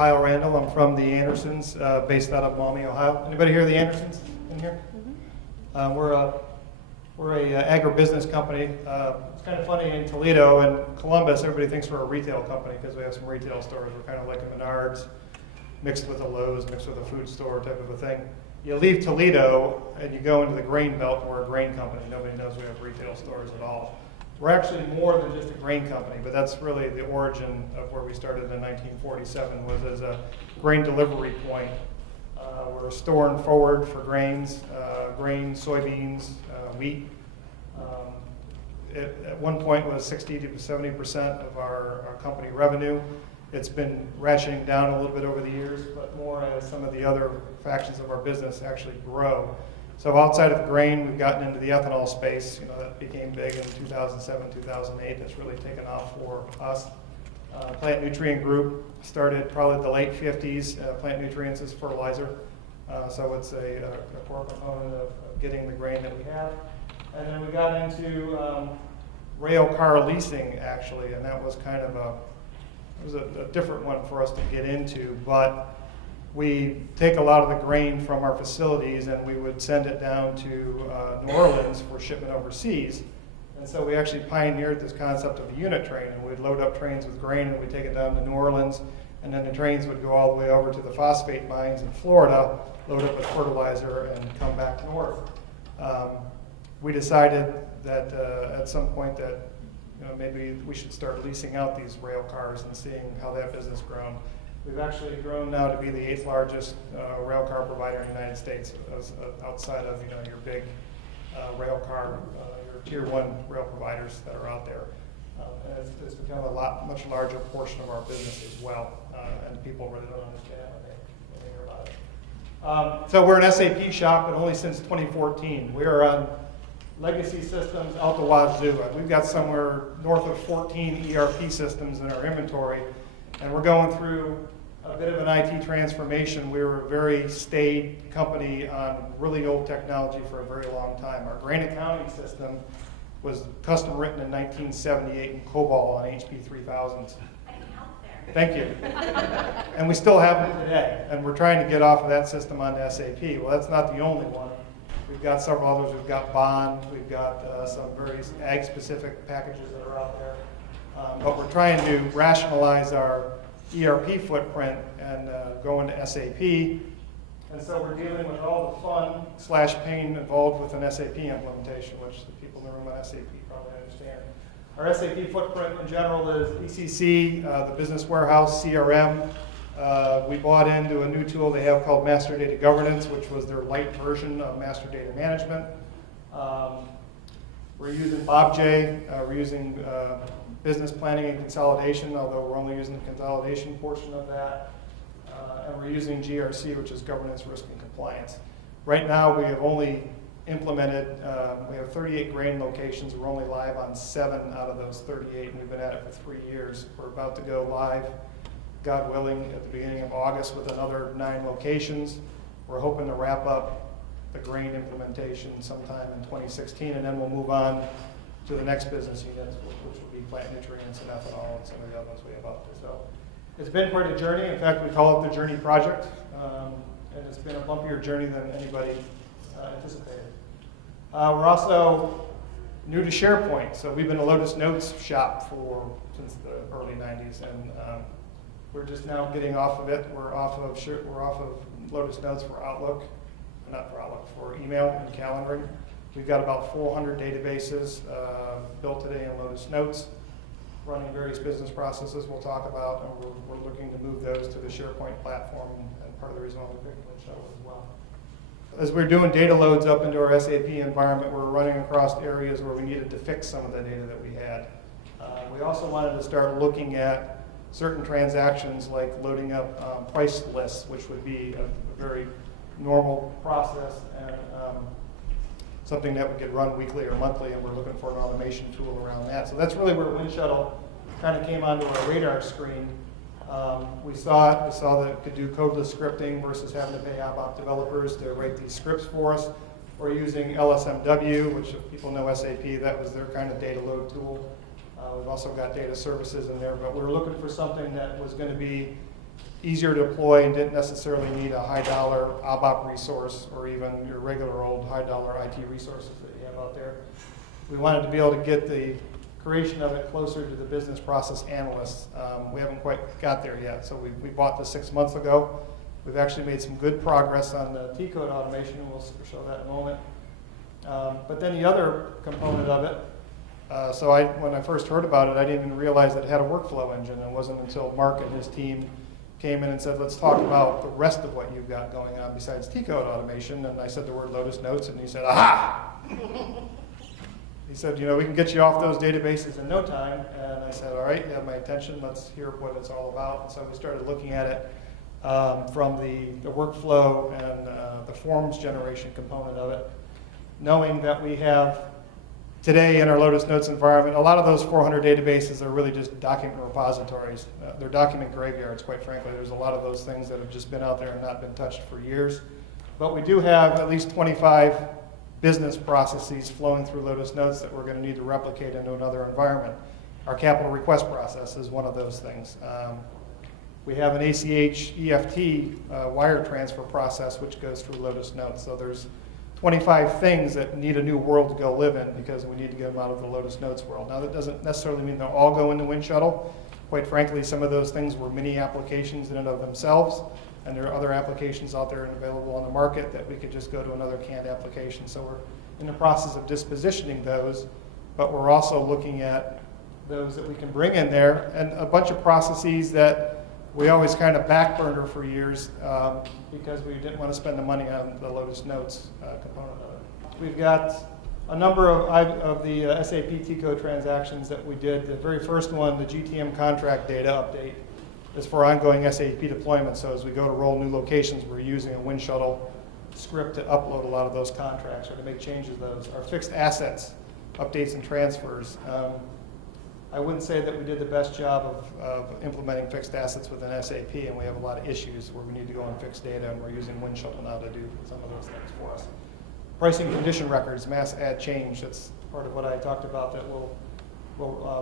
Kyle Randall. I'm from the Andersons, based out of Maumee, Ohio. Anybody here the Andersons in here? We're a agribusiness company. It's kind of funny, in Toledo and Columbus, everybody thinks we're a retail company because we have some retail stores. We're kind of like a Menards mixed with a Lowe's, mixed with a food store type of a thing. You leave Toledo and you go into the grain belt, and we're a grain company. Nobody knows we have retail stores at all. We're actually more than just a grain company, but that's really the origin of where we started in 1947, was as a grain delivery point. We're a store and forward for grains, grain, soybeans, wheat. It at one point was 60 to 70% of our company revenue. It's been ratcheting down a little bit over the years, but more as some of the other factions of our business actually grow. So outside of grain, we've gotten into the ethanol space. You know, that became big in 2007, 2008. That's really taken off for us. Plant Nutrient Group started probably the late 50s. Plant Nutrients is fertilizer. So it's a core component of getting the grain that we have. And then we got into rail car leasing, actually, and that was kind of a different one for us to get into. But we take a lot of the grain from our facilities and we would send it down to New Orleans for shipment overseas. And so we actually pioneered this concept of a unit train, and we'd load up trains with grain and we'd take it down to New Orleans, and then the trains would go all the way over to the phosphate mines in Florida, load up with fertilizer, and come back north. We decided that at some point that maybe we should start leasing out these rail cars and seeing how that business grown. We've actually grown now to be the 8th largest rail car provider in the United States, outside of your big rail car, your tier 1 rail providers that are out there. And it's become a much larger portion of our business as well, and people really don't understand when they hear about it. So we're an SAP shop, but only since 2014. We are on legacy systems out the wazoo. We've got somewhere north of 14 ERP systems in our inventory, and we're going through a bit of an IT transformation. We were a very staid company on really old technology for a very long time. Our grain accounting system was custom written in 1978 in COBOL on HP 3000s. I can help there. Thank you. And we still have it today, and we're trying to get off of that system onto SAP. Well, that's not the only one. We've got several others. We've got Bond. We've got some very ag-specific packages that are out there. But we're trying to rationalize our ERP footprint and go into SAP. And so we're dealing with all the fun/pain involved with an SAP implementation, which the people in the room on SAP probably understand. Our SAP footprint in general is ECC, the Business Warehouse, CRM. We bought into a new tool they have called Master Data Governance, which was their light version of Master Data Management. We're using BobJ. We're using business planning and consolidation, although we're only using the consolidation portion of that. And we're using GRC, which is Governance, Risk, and Compliance. Right now, we have only implemented, we have 38 grain locations. We're only live on 7 out of those 38, and we've been at it for 3 years. We're about to go live, God willing, at the beginning of August with another 9 locations. We're hoping to wrap up the grain implementation sometime in 2016, and then we'll move on to the next business units, which will be plant nutrients and ethanol and some of the other ones we have out there. So it's been quite a journey. In fact, we call it the Journey Project, and it's been a bumpier journey than anybody anticipated. We're also new to SharePoint, so we've been a Lotus Notes shop since the early 90s, and we're just now getting off of it. We're off of Lotus Notes for Outlook, not for Outlook, for email and calendaring. We've got about 400 databases built today in Lotus Notes, running various business processes we'll talk about, and we're looking to move those to the SharePoint platform, and part of the reason why we picked Winshuttle as well. As we're doing data loads up into our SAP environment, we're running across areas where we needed to fix some of the data that we had. We also wanted to start looking at certain transactions like loading up price lists, which would be a very normal process and something that would get run weekly or monthly, and we're looking for an automation tool around that. So that's really where Winshuttle kind of came onto our radar screen. We saw that it could do codeless scripting versus having to pay ABAP developers to write these scripts for us. We're using LSMW, which if people know SAP, that was their kind of data load tool. We've also got data services in there, but we were looking for something that was going to be easier to deploy and didn't necessarily need a high dollar ABAP resource or even your regular old high dollar IT resources that you have out there. We wanted to be able to get the creation of it closer to the business process analysts. We haven't quite got there yet, so we bought this 6 months ago. We've actually made some good progress on the T-code automation, and we'll show that in a moment. But then the other component of it, when I first heard about it, I didn't even realize that it had a workflow engine. It wasn't until Mark and his team came in and said, let's talk about the rest of what you've got going on besides T-code automation. And I said the word Lotus Notes, and he said, aha! He said, we can get you off those databases in no time. And I said, all right, you have my attention. Let's hear what it's all about. And so we started looking at it from the workflow and the forms generation component of it, knowing that we have today in our Lotus Notes environment, a lot of those 400 databases are really just document repositories. They're document graveyards, quite frankly. There's a lot of those things that have just been out there and not been touched for years. But we do have at least 25 business processes flowing through Lotus Notes that we're going to need to replicate into another environment. Our capital request process is one of those things. We have an ACH EFT wire transfer process which goes through Lotus Notes. So there's 25 things that need a new world to go live in because we need to get them out of the Lotus Notes world. Now that doesn't necessarily mean they'll all go into Winshuttle. Quite frankly, some of those things were mini applications in and of themselves, and there are other applications out there and available on the market that we could just go to another canned application. So we're in the process of dispositioning those, but we're also looking at those that we can bring in there, and a bunch of processes that we always kind of backburner for years because we didn't want to spend the money on the Lotus Notes component of it. We've got a number of the SAP T-code transactions that we did. The very first one, the GTM contract data update, is for ongoing SAP deployment. So as we go to roll new locations, we're using a Winshuttle script to upload a lot of those contracts or to make changes to those. Our fixed assets, updates and transfers. I wouldn't say that we did the best job of implementing fixed assets within SAP, and we have a lot of issues where we need to go and fix data, and we're using Winshuttle now to do some of those things for us. Pricing condition records, mass add change, that's part of what I talked about that will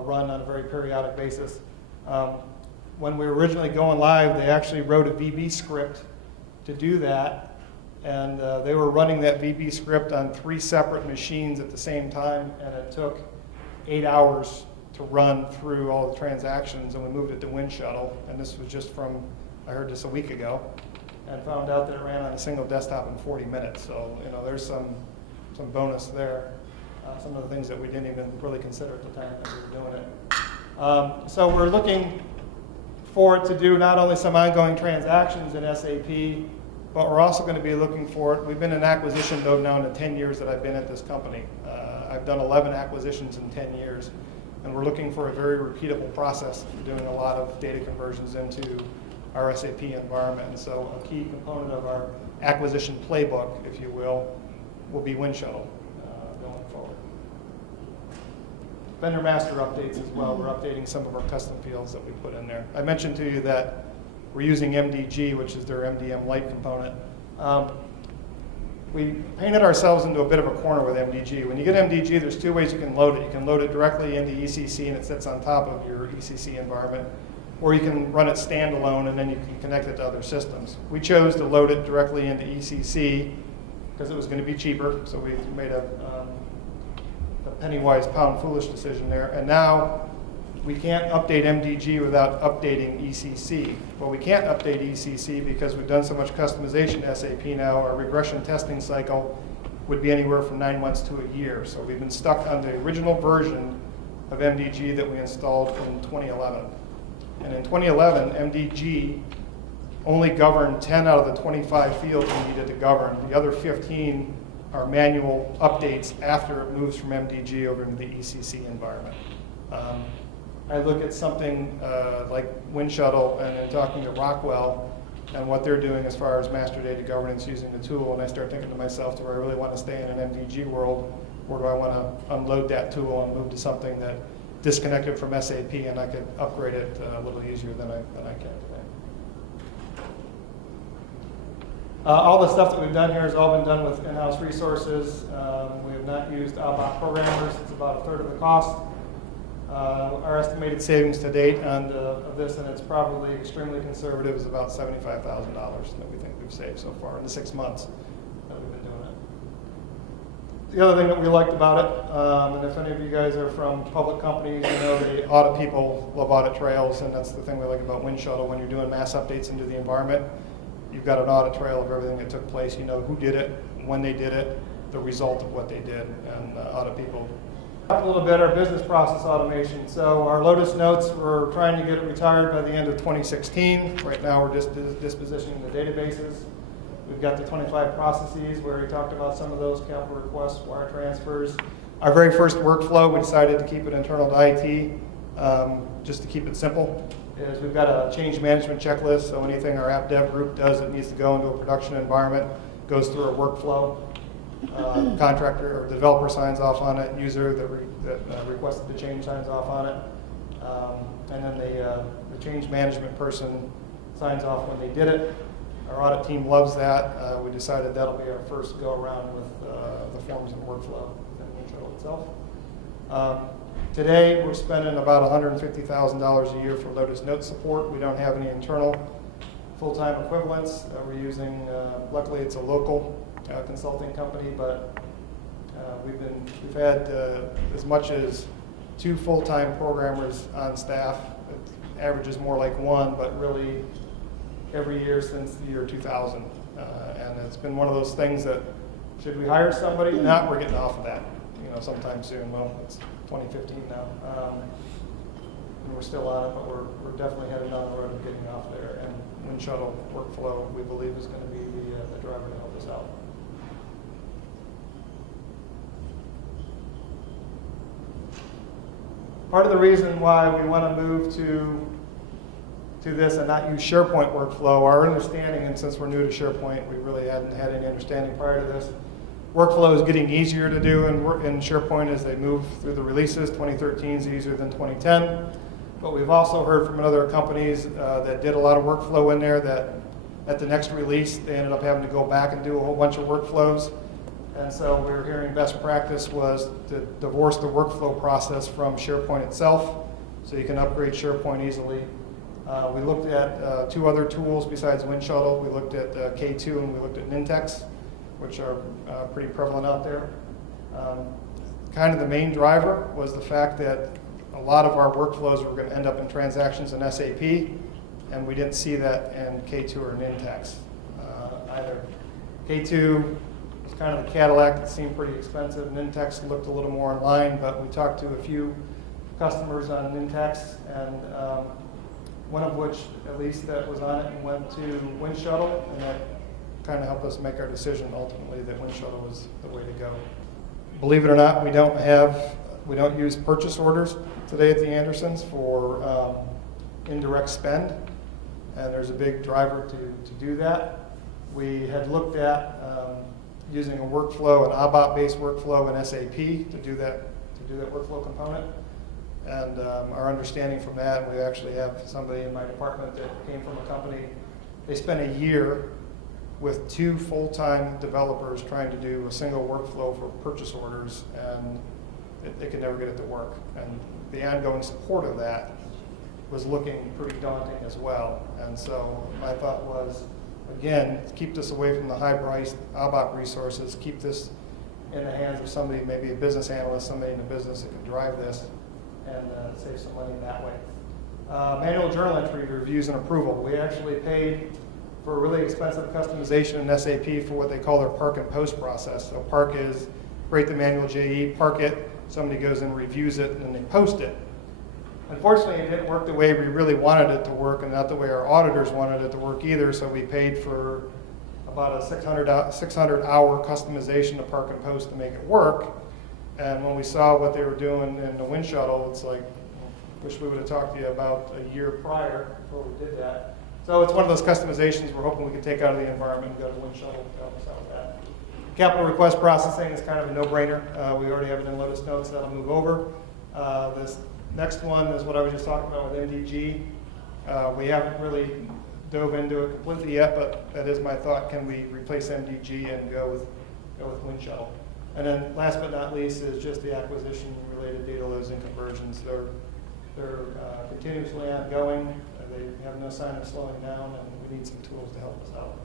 run on a very periodic basis. When we were originally going live, they actually wrote a VB script to do that, and they were running that VB script on 3 separate machines at the same time, and it took 8 hours to run through all the transactions, and we moved it to Winshuttle, and this was just from, I heard this a week ago, and found out that it ran on a single desktop in 40 minutes. So, there's some bonus there. Some of the things that we didn't even really consider at the time that we were doing it. So we're looking for it to do not only some ongoing transactions in SAP, but we're also going to be looking for it. We've been in acquisition mode now in the 10 years that I've been at this company. I've done 11 acquisitions in 10 years. And we're looking for a very repeatable process for doing a lot of data conversions into our SAP environment. And so a key component of our acquisition playbook, if you will be Winshuttle going forward. Vendor master updates as well. We're updating some of our custom fields that we put in there. I mentioned to you that we're using MDG, which is their MDM Lite component. We painted ourselves into a bit of a corner with MDG. When you get MDG, there's 2 ways you can load it. You can load it directly into ECC and it sits on top of your ECC environment, or you can run it standalone and then you can connect it to other systems. We chose to load it directly into ECC because it was going to be cheaper, so we made a penny-wise, pound-foolish decision there. And now we can't update MDG without updating ECC. Well, we can't update ECC because we've done so much customization to SAP now. Our regression testing cycle would be anywhere from 9 months to a year. So we've been stuck on the original version of MDG that we installed in 2011. And in 2011, MDG only governed 10 out of the 25 fields we needed to govern. The other 15 are manual updates after it moves from MDG over into the ECC environment. I look at something like Winshuttle and then talking to Rockwell and what they're doing as far as master data governance using the tool, and I start thinking to myself, do I really want to stay in an MDG world, or do I want to unload that tool and move to something that disconnected from SAP and I could upgrade it a little easier than I can today. All the stuff that we've done here has all been done with in-house resources. We have not used ABAP programmers. It's about 1/3 of the cost. our estimated savings to date of this, and it's probably extremely conservative, is about $75,000 that we think we've saved so far in the 6 months that we've been doing it. The other thing that we liked about it, and if any of you guys are from public companies, you know the audit people love audit trails, and that's the thing we like about Winshuttle. When you're doing mass updates into the environment, you've got an audit trail of everything that took place. You know who did it, when they did it, the result of what they did, and audit people. Talk a little bit our business process automation. So our Lotus notes, we're trying to get it retired by the end of 2016. Right now we're just dispositioning the databases. We've got the 25 processes where we talked about some of those, capital requests, wire transfers. Our very first workflow, we decided to keep it internal to IT, just to keep it simple, is we've got a change management checklist. So anything our app dev group does that needs to go into a production environment goes through a workflow. Contractor or developer signs off on it, user that requested the change signs off on it, and then the change management person signs off when they did it. Our audit team loves that. We decided that'll be our first go around with the forms and workflow within Winshuttle itself. Today we're spending about $150,000 a year for Lotus Note support. We don't have any internal full-time equivalents. We're using, luckily it's a local consulting company, but we've had as much as 2 full-time programmers on staff. It averages more like 1, but really every year since the year 2000. And it's been one of those things that, should we hire somebody? No, we're getting off of that, sometime soon. Well, it's 2015 now. And we're still on it, but we're definitely headed down the road of getting off there. And Winshuttle workflow, we believe, is going to be the driver to help us out. Part of the reason why we want to move to this and not use SharePoint workflow, our understanding, and since we're new to SharePoint, we really hadn't had any understanding prior to this, workflow is getting easier to do in SharePoint as they move through the releases. 2013 is easier than 2010. But we've also heard from other companies that did a lot of workflow in there that at the next release, they ended up having to go back and do a whole bunch of workflows. And so we were hearing best practice was to divorce the workflow process from SharePoint itself, so you can upgrade SharePoint easily. We looked at 2 other tools besides Winshuttle. We looked at K2 and we looked at Nintex, which are pretty prevalent out there. Kind of the main driver was the fact that a lot of our workflows were going to end up in transactions in SAP, and we didn't see that in K2 or Nintex either. K2 kind of the Cadillac that seemed pretty expensive. Nintex looked a little more in line, but we talked to a few customers on Nintex, and one of which, at least that was on it, and went to Winshuttle, and that kind of helped us make our decision ultimately that Winshuttle was the way to go. Believe it or not, we don't use purchase orders today at the Andersons for indirect spend, and there's a big driver to do that. We had looked at using a workflow, an ABAP-based workflow in SAP to do that workflow component. And our understanding from that, we actually have somebody in my department that came from a company. They spent a year with 2 full-time developers trying to do a single workflow for purchase orders, and they could never get it to work. And the ongoing support of that was looking pretty daunting as well. And so my thought was, again, keep this away from the high-priced ABAP resources, keep this in the hands of somebody, maybe a business analyst, somebody in the business that can drive this and save some money that way. Manual journal entry, reviews, and approval. We actually paid for a really expensive customization in SAP for what they call their park and post process. So park is create the manual JE, park it, somebody goes and reviews it, and then they post it. Unfortunately, it didn't work the way we really wanted it to work, and not the way our auditors wanted it to work either, so we paid for about a 600-hour customization of park and post to make it work. And when we saw what they were doing in the Winshuttle, it's like, wish we would have talked to you about a year prior before we did that. So it's one of those customizations we're hoping we can take out of the environment and go to Winshuttle to help us out with that. Capital request processing is kind of a no-brainer. We already have it in Lotus Notes. That'll move over. This next one is what I was just talking about with MDG. We haven't really dove into it completely yet, but that is my thought. Can we replace MDG and go with Winshuttle? And then last but not least is just the acquisition-related data loads and conversions. They're continuously ongoing. They have no sign of slowing down, and we need some tools to help us out.